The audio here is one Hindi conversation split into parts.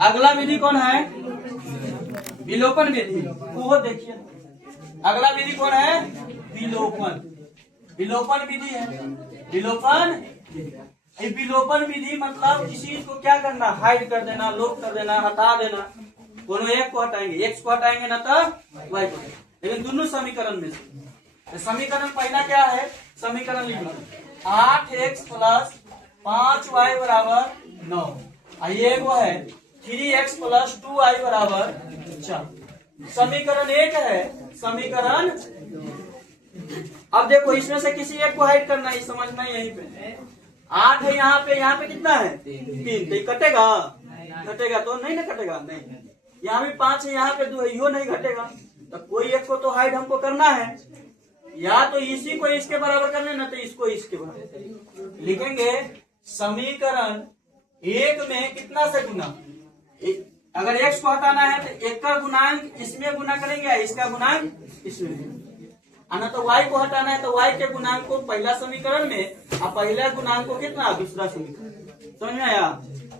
अगला विधि कौन है? विलोपन विधि। वो देखिए अगला विधि कौन है? विलोपन। विलोपन विधि है। विलोपन विलोपन विधि मतलब किसी चीज को क्या करना? हाइड कर देना, लोप कर देना, हटा देना। दोनों एक को हटाएंगे, एक्स को हटाएंगे ना तो वाई को, लेकिन दोनों समीकरण में से। समीकरण पहला क्या है? समीकरण लिख लो 8x प्लस 5y बराबर 9। ये वो है 3x प्लस 2y बराबर 4। समीकरण एक है। समीकरण अब देखो इसमें से किसी एक को हाइड करना है, समझना है। यहीं पे 8 है, यहाँ पे कितना है? 3। तो कटेगा? घटेगा तो नहीं ना कटेगा, नहीं। यहाँ भी 5 है, यहाँ पे 2 है, यो नहीं घटेगा। तो कोई एक को तो हाइड हमको करना है, या तो इसी को इसके बराबर करना है ना तो इसको इसके बराबर लिखेंगे। समीकरण एक में कितना से गुना? अगर x को हटाना है तो एक का गुणांक इसमें गुना करेंगे या इसका गुणांक इसमें, आना तो y को हटाना है तो y के गुणांक को पहला समीकरण में और पहला गुणांक को कितना दूसरा समीकरण। समझ में आया?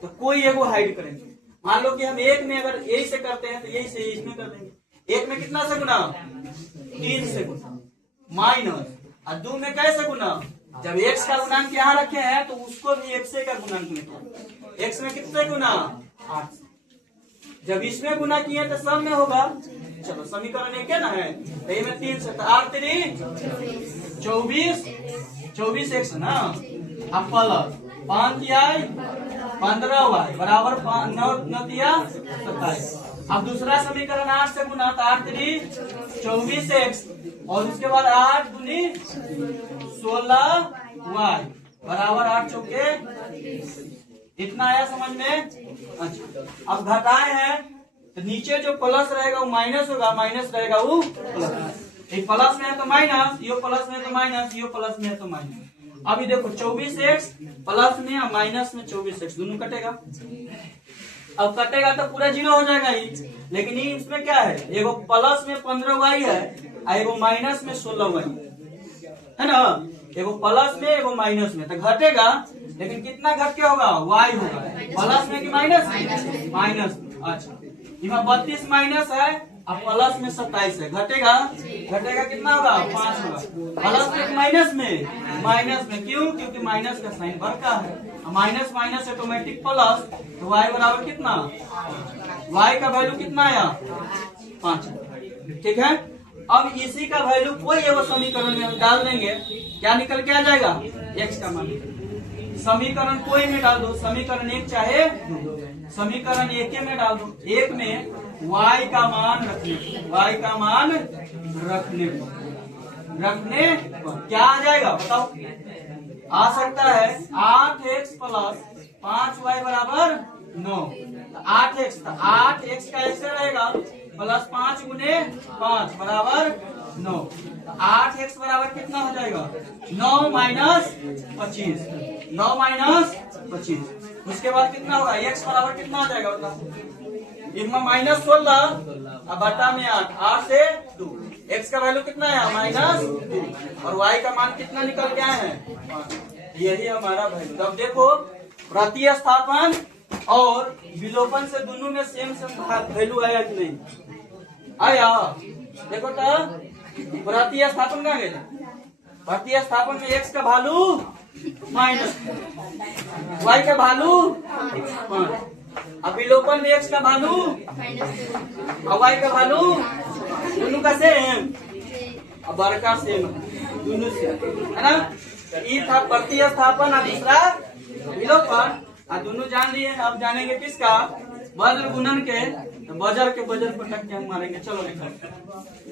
तो कोई एगो हाइड करेंगे। मान लो कि हम एक में अगर यही से करते हैं तो यही से इसमें कर देंगे। एक में कितना से गुना? 3 से गुना माइनस, और 2 में कैसे गुना? जब x का गुणांक यहाँ रखे हैं तो उसको भी x का गुणांक लेते। x में कितने गुना? 8। जब इसमें गुना किए तो सब में होगा। चलो समीकरण एक है ना है, तो में 3 से 8 3 24 x ना, अब प्लस 5y 15y बराबर 9 27। अब दूसरा समीकरण 8 से गुना तो 8 3 24x और उसके बाद 8 दूनी 16y बराबर 8 चौके। इतना आया समझ में? अच्छा अब घटाए हैं तो नीचे जो प्लस रहेगा वो माइनस होगा, माइनस रहेगा वो प्लस। प्लस में है तो माइनस, यो प्लस में है तो माइनस, यो प्लस में है तो माइनस। अभी देखो 24x प्लस में या माइनस में 24x दोनों कटेगा। अब कटेगा तो पूरा 0 हो जाएगा ही, लेकिन इसमें क्या है? एगो प्लस में 15y है और एगो माइनस में 16y है ना। एगो प्लस में एगो माइनस में, तो घटेगा, लेकिन कितना घट के होगा? y होगा। प्लस में कि माइनस? माइनस में। अच्छा इसमें 32 माइनस है और प्लस में 27 है, घटेगा? घटेगा कितना होगा? 5 होगा। प्लस में माइनस में? माइनस में। क्यों? क्योंकि माइनस का साइन बड़का है, माइनस माइनस ऑटोमेटिक प्लस, तो y बराबर कितना? y का वैल्यू कितना आया? 5। ठीक है। अब इसी का वैल्यू कोई एगो समीकरण में हम डाल देंगे, क्या निकल के आ जाएगा? x का मान। समीकरण कोई में डाल दो, समीकरण एक चाहे समीकरण एक में डाल दो। एक में y का मान रखने, y का मान रखने पर क्या आ जाएगा बताओ? आ सकता है 8x प्लस 5y बराबर 9। 8x का ऐसे रहेगा प्लस 5 गुने 5 बराबर 9। 8x बराबर कितना हो जाएगा? 9 माइनस 25। 9 माइनस 25। उसके बाद कितना होगा? x बराबर कितना हो जाएगा बताओ? इनमें माइनस 16 अब बटा में 8 से 2। x का वैल्यू कितना है? माइनस 2। और y का मान कितना निकल के आए हैं? यही हमारा वैल्यू। तब देखो प्रतिस्थापन और विलोपन से दोनों में सेम वैल्यू आया कि नहीं आया? देखो तो प्रतिस्थापन कहाँ गया? प्रतिस्थापन में x का वैल्यू माइनस, y का वैल्यू 5। अब विलोपन में x का वैल्यू और y का वैल्यू दोनों का सेम, अब बड़का सेम दोनों से है ना। ये था प्रतिस्थापन और दूसरा विलोपन। और दोनों जान लिए। अब जानेंगे किसका? वज्र गुणन के। तो बजर के बजर पटक के हम मारेंगे। चलो लिखो।